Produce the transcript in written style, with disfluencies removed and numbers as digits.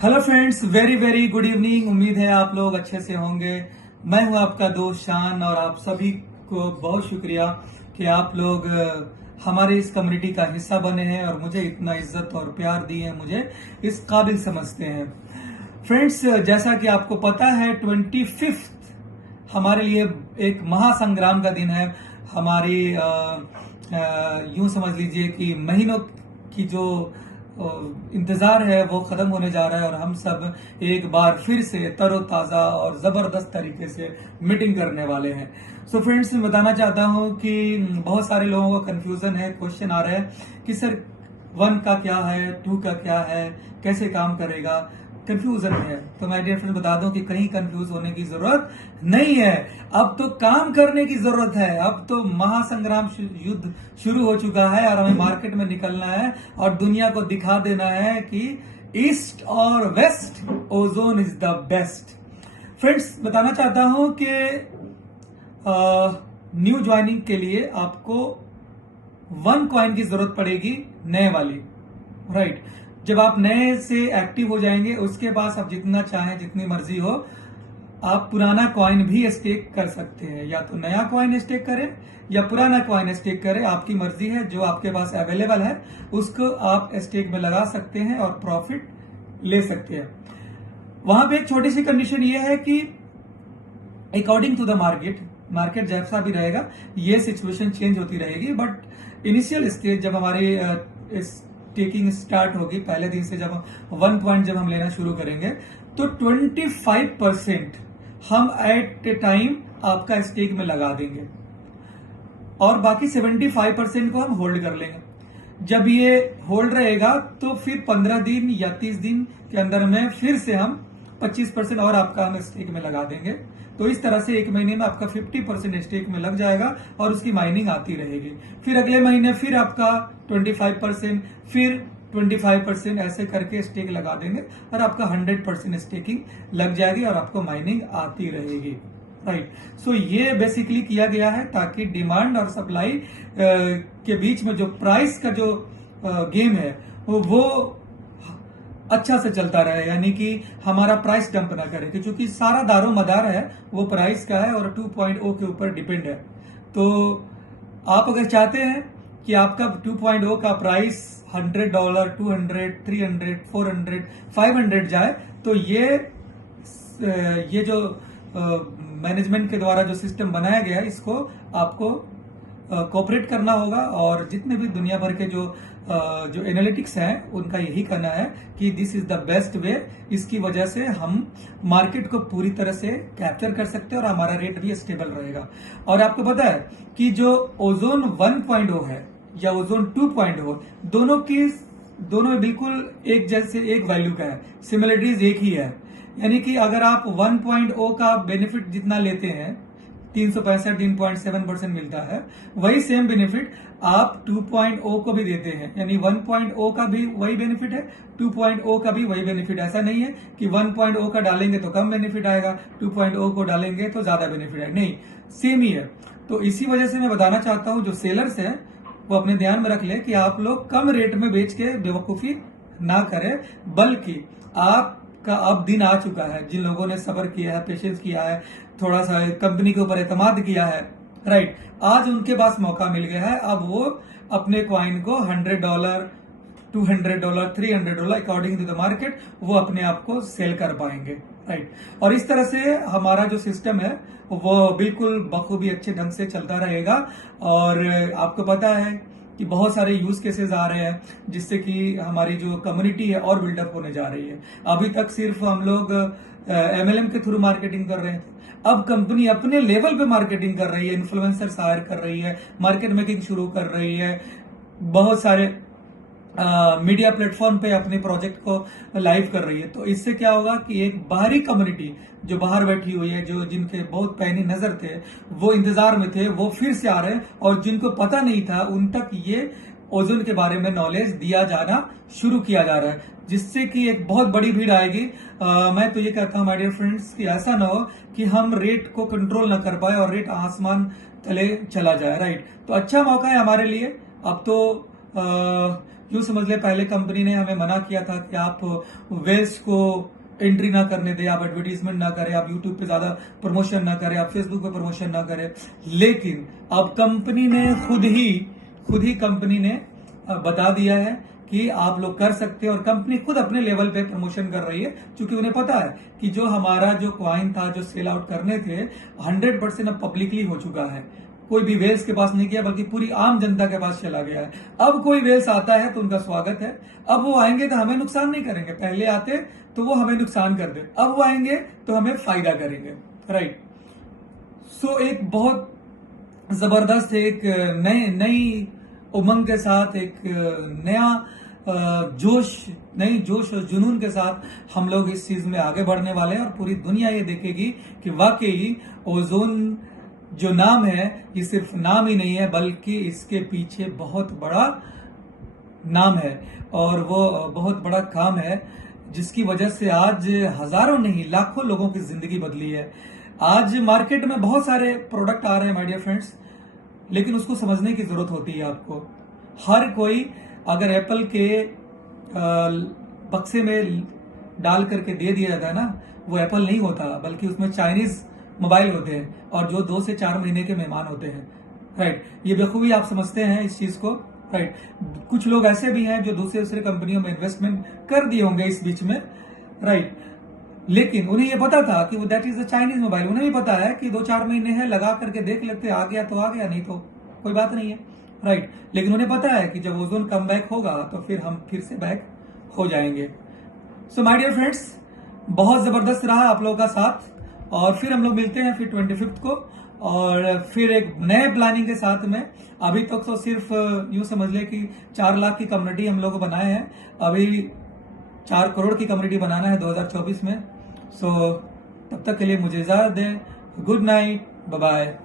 Hello friends, very very good evening. उम्मीद है आप लोग अच्छे से होंगे। मैं हूं आपका दोस्त शान और आप सभी को बहुत शुक्रिया कि आप लोग हमारे इस कम्युनिटी का हिस्सा बने हैं और मुझे इतना इज्जत और प्यार दिए हैं, मुझे इस काबिल समझते हैं। फ्रेंड्स, जैसा कि आपको पता है 25 हमारे लिए एक महासंग्राम का दिन है। हमारी यूं समझ लीजिए कि महीनों की जो इंतजार है वो खत्म होने जा रहा है और हम सब एक बार फिर से तरोताजा और जबरदस्त तरीके से मीटिंग करने वाले हैं। सो फ्रेंड्स, मैं बताना चाहता हूं कि बहुत सारे लोगों को कंफ्यूजन है, क्वेश्चन आ रहे हैं कि सर 1 का क्या है, 2 का क्या है, कैसे काम करेगा, कंफ्यूजन है। तो मैं डियर फ्रेंड बता दूं कि कहीं कंफ्यूज होने की जरूरत नहीं है। अब तो काम करने की जरूरत है। अब तो महासंग्राम युद्ध शुरू हो चुका है और हमें मार्केट में निकलना है और दुनिया को दिखा देना है कि ईस्ट और west ozone is the best. Friends, बताना चाहता हूं कि न्यू ज्वाइनिंग के लिए आपको 1 कॉइन की जरूरत पड़ेगी, नए वाली, राइट। जब आप नए से एक्टिव हो जाएंगे उसके बाद आप जितना चाहें, जितनी मर्जी हो, आप पुराना कॉइन भी स्टेक कर सकते हैं। या तो नया कॉइन स्टेक करें या पुराना कॉइन स्टेक करें, आपकी मर्जी है। जो आपके पास अवेलेबल है उसको आप स्टेक में लगा सकते हैं और प्रॉफिट ले सकते हैं। वहां पे एक छोटी सी कंडीशन ये है कि अकॉर्डिंग टू द मार्केट जैसा भी रहेगा ये सिचुएशन चेंज होती रहेगी, बट इनिशियल स्टेज जब हमारी टेकिंग स्टार्ट होगी, पहले दिन से जब 1 पॉइंट जब हम लेना शुरू करेंगे तो 25% हम एट ए टाइम आपका स्टेक में लगा देंगे और बाकी 75% को हम होल्ड कर लेंगे। जब ये होल्ड रहेगा तो फिर 15 दिन या 30 दिन के अंदर में फिर से हम 25% और आपका हम स्टेक में लगा देंगे। तो इस तरह से 1 महीने में आपका 50% स्टेक में लग जाएगा और उसकी माइनिंग आती रहेगी। फिर अगले महीने फिर आपका 25%, फिर 25%, ऐसे करके स्टेक लगा देंगे और आपका 100% स्टेकिंग लग जाएगी और आपको माइनिंग आती रहेगी, राइट। सो ये बेसिकली किया गया है ताकि डिमांड और सप्लाई के बीच में जो प्राइस का जो गेम है वो अच्छा से चलता रहे, यानी कि हमारा प्राइस डंप ना करे, क्योंकि सारा दारो मदार है वो प्राइस का है और 2.0 के ऊपर डिपेंड है। तो आप अगर चाहते हैं कि आपका 2.0 का प्राइस $100, 200, 300, 400, 500 जाए, तो ये जो मैनेजमेंट के द्वारा जो सिस्टम बनाया गया है इसको आपको कोऑपरेट करना होगा। और जितने भी दुनिया भर के जो एनालिटिक्स हैं उनका यही कहना है कि this is the best way. इसकी वजह से हम मार्केट को पूरी तरह से कैप्चर कर सकते हैं और हमारा रेट भी स्टेबल रहेगा। और आपको पता है कि जो ओजोन 1.0 है या ओजोन 2.0, दोनों में बिल्कुल एक जैसे एक वैल्यू का है, सिमिलरिटीज एक ही है। यानी कि अगर आप 1.0 का बेनिफिट जितना लेते हैं, 365.7% मिलता है, वही सेम बेनिफिट आप 2.0 को भी देते हैं। यानी 1.0 का भी वही बेनिफिट है, 2.0 का भी वही बेनिफिट। ऐसा नहीं है कि 1.0 का डालेंगे तो कम बेनिफिट आएगा, 2.0 को डालेंगे तो ज्यादा बेनिफिट आएगा, नहीं, सेम ही है। तो इसी वजह से मैं बताना चाहता हूं जो सेलर्स हैं वो अपने ध्यान में रख ले कि आप लोग कम रेट में बेच के बेवकूफी ना करें, बल्कि आपका अब दिन आ चुका है। जिन लोगों ने सब्र किया है, पेशेंस किया है, थोड़ा सा कंपनी के ऊपर एतमाद किया है, राइट, आज उनके पास मौका मिल गया है। अब वो अपने कॉइन को $100, $200, $300 अकॉर्डिंग टू द मार्केट वो अपने आप को सेल कर पाएंगे, राइट। और इस तरह से हमारा जो सिस्टम है वो बिल्कुल बखूबी अच्छे ढंग से चलता रहेगा। और आपको पता है कि बहुत सारे यूज केसेस आ रहे हैं जिससे कि हमारी जो कम्युनिटी है और बिल्डअप होने जा रही है। अभी तक सिर्फ हम लोग MLM के थ्रू मार्केटिंग कर रहे थे, अब कंपनी अपने लेवल पे मार्केटिंग कर रही है, इन्फ्लुएंसर्स हायर कर रही है, मार्केट मेकिंग शुरू कर रही है, बहुत सारे मीडिया प्लेटफॉर्म पे अपने प्रोजेक्ट को लाइव कर रही है। तो इससे क्या होगा कि एक बाहरी कम्युनिटी जो बाहर बैठी हुई है, जो जिनके बहुत पैनी नजर थे, वो इंतजार में थे, वो फिर से आ रहे हैं और जिनको पता नहीं था उन तक ये ओजोन के बारे में नॉलेज दिया जाना शुरू किया जा रहा है, जिससे कि एक बहुत बड़ी भीड़ आएगी। मैं तो ये कहता हूँ माय डियर फ्रेंड्स कि ऐसा ना हो कि हम रेट को कंट्रोल ना कर पाए और रेट आसमान तले चला जाए, राइट। तो अच्छा मौका है हमारे लिए। अब तो यूं समझ ले पहले कंपनी ने हमें मना किया था कि आप वेल्स को एंट्री ना करने दें, आप एडवर्टीजमेंट ना करें, आप यूट्यूब पे ज्यादा प्रमोशन ना करें, आप फेसबुक पे प्रमोशन ना करें। लेकिन अब कंपनी ने खुद ही कंपनी ने बता दिया है कि आप लोग कर सकते हैं, और कंपनी खुद अपने लेवल पे प्रमोशन कर रही है, क्योंकि उन्हें पता है कि जो हमारा जो कॉइन था, जो सेल आउट करने थे, 100% अब पब्लिकली हो चुका है। कोई भी वेल्स के पास नहीं गया, बल्कि पूरी आम जनता के पास चला गया है। अब कोई वेल्स आता है तो उनका स्वागत है। अब वो आएंगे तो हमें नुकसान नहीं करेंगे, पहले आते तो वो हमें नुकसान कर दे, अब वो आएंगे तो हमें फायदा करेंगे, राइट। सो एक बहुत जबरदस्त, एक नई उमंग के साथ, एक नया नई जोश और जुनून के साथ हम लोग इस चीज में आगे बढ़ने वाले हैं, और पूरी दुनिया ये देखेगी कि वाकई ओजोन जो नाम है, ये सिर्फ नाम ही नहीं है, बल्कि इसके पीछे बहुत बड़ा नाम है, और वो बहुत बड़ा काम है, जिसकी वजह से आज हजारों नहीं लाखों लोगों की जिंदगी बदली है। आज मार्केट में बहुत सारे प्रोडक्ट आ रहे हैं माय डियर फ्रेंड्स, लेकिन उसको समझने की जरूरत होती है आपको। हर कोई अगर एप्पल के बक्से में डाल करके दे दिया जाता है ना, वो एप्पल नहीं होता, बल्कि उसमें चाइनीज मोबाइल होते हैं, और जो 2 से 4 महीने के मेहमान होते हैं, राइट। ये बखूबी आप समझते हैं इस चीज को, राइट। कुछ लोग ऐसे भी हैं जो दूसरे कंपनियों में इन्वेस्टमेंट कर दिए होंगे इस बीच में, राइट, लेकिन उन्हें ये पता था कि वो that is the Chinese mobile. उन्हें भी पता है कि 2-4 महीने है, लगा करके देख लेते, आ गया तो आ गया, नहीं तो कोई बात नहीं है, राइट। लेकिन उन्हें पता है कि जब ओजोन कम बैक होगा तो फिर हम फिर से बैक हो जाएंगे। सो माय डियर फ्रेंड्स, बहुत जबरदस्त रहा आप लोगों का साथ, और फिर हम लोग मिलते हैं फिर 25 को, और फिर एक नए प्लानिंग के साथ में। अभी तक तो सिर्फ यूं समझ ले कि 4 लाख की कम्युनिटी हम लोग बनाए हैं, अभी 4 करोड़ की कम्युनिटी बनाना है 2024 में। सो तब तक के लिए मुझे इजाजत दें। Good night, bye bye.